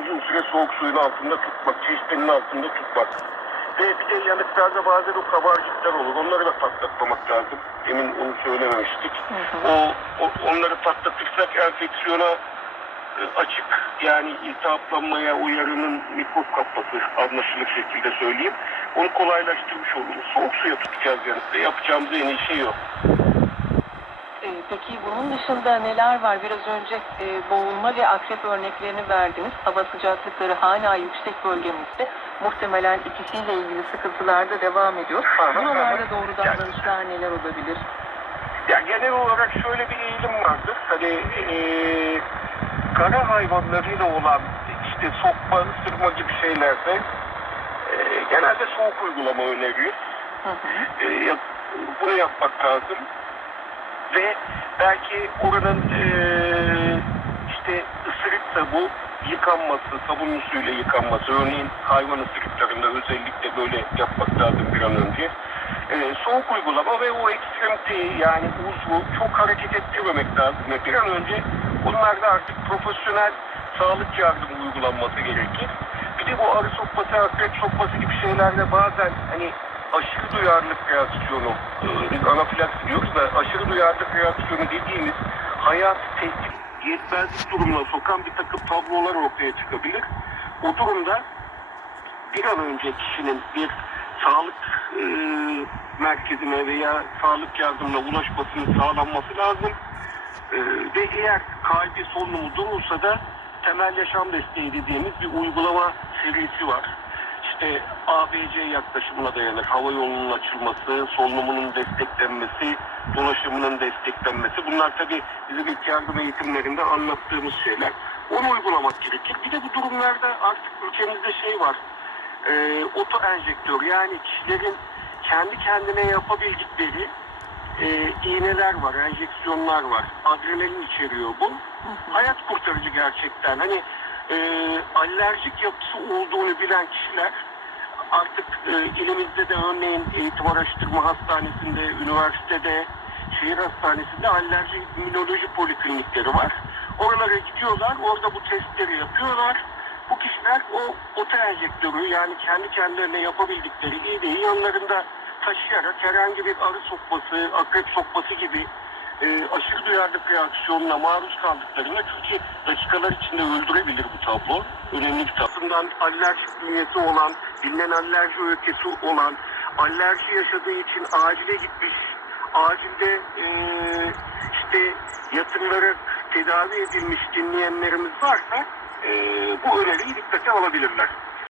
uzun süre soğuk suyun altında tutmak, çeşmenin altında tutmak. Ve bir de yanıklarda bazen o kabarcıklar olur. Onları da patlatmamak lazım. Demin onu söylememiştik. O, o onları patlatırsak enfeksiyona e, açık yani iltihaplanmaya uyarının mikrop kapması anlaşılır şekilde söyleyeyim. Onu kolaylaştırmış oluruz. Soğuk suya tutacağız yanıkta. Yapacağımız en iyi şey o. Peki bunun dışında neler var? Biraz önce e, boğulma ve akrep örneklerini verdiniz. Hava sıcaklıkları hala yüksek bölgemizde. Muhtemelen ikisiyle ilgili sıkıntılar da devam ediyor. Aha, Buralarda aha. doğru Yani- davranışlar neler olabilir? Ya genel olarak şöyle bir eğilim vardır. Hani eee kara hayvanlarıyla olan işte sokma, ısırma gibi şeylerde eee, genelde soğuk uygulama öneriyoruz. Hı hı. Yap- bunu yapmak lazım. Ve belki oranın eee, işte ısırıksa bu yıkanması, sabunlu suyla yıkanması. Örneğin hayvan ısırıklarında özellikle böyle yapmak lazım bir an önce. Eee, soğuk uygulama ve o ekstremiteyi yani uzvu çok hareket ettirmemek lazım. Ve bir an önce bunlarda artık profesyonel sağlık yardımı uygulanması gerekir. Bir de bu arı sokması, akrep sokması gibi şeylerde bazen hani aşırı duyarlılık reaksiyonu, biz anafilaksi diyoruz da aşırı duyarlılık reaksiyonu dediğimiz hayat tehdit, yetmezlik durumuna sokan bir takım tablolar ortaya çıkabilir. O durumda bir an önce kişinin bir sağlık e, merkezine veya sağlık yardımına ulaşmasının sağlanması lazım. E, ve eğer kalbi solunumu durursa da temel yaşam desteği dediğimiz bir uygulama serisi var. İşte ABC yaklaşımına dayanır. Hava yolunun açılması, solunumunun desteklenmesi, dolaşımının desteklenmesi. Bunlar tabii bizim ilk yardım eğitimlerinde anlattığımız şeyler. Onu uygulamak gerekir. Bir de bu durumlarda artık ülkemizde şey var. E, oto enjektör yani kişilerin kendi kendine yapabildikleri e, iğneler var, enjeksiyonlar var. Adrenalin içeriyor bu. Hayat kurtarıcı gerçekten. Hani e, alerjik yapısı olduğunu bilen kişiler artık e, ilimizde de örneğin eğitim araştırma hastanesinde, üniversitede, şehir hastanesinde alerji immünoloji poliklinikleri var. Oralara gidiyorlar, orada bu testleri yapıyorlar. Bu kişiler o oto enjektörü yani kendi kendilerine yapabildikleri iğneyi yanlarında taşıyarak herhangi bir arı sokması, akrep sokması gibi e, aşırı duyarlılık reaksiyonuna maruz kaldıklarında çünkü dakikalar içinde öldürebilir bu tablo. Önemli bir tablo. alerjik bünyesi olan, bilinen alerji öykesi olan, alerji yaşadığı için acile gitmiş, acilde e, işte yatırılarak tedavi edilmiş dinleyenlerimiz varsa e, bu öneriyi dikkate alabilirler.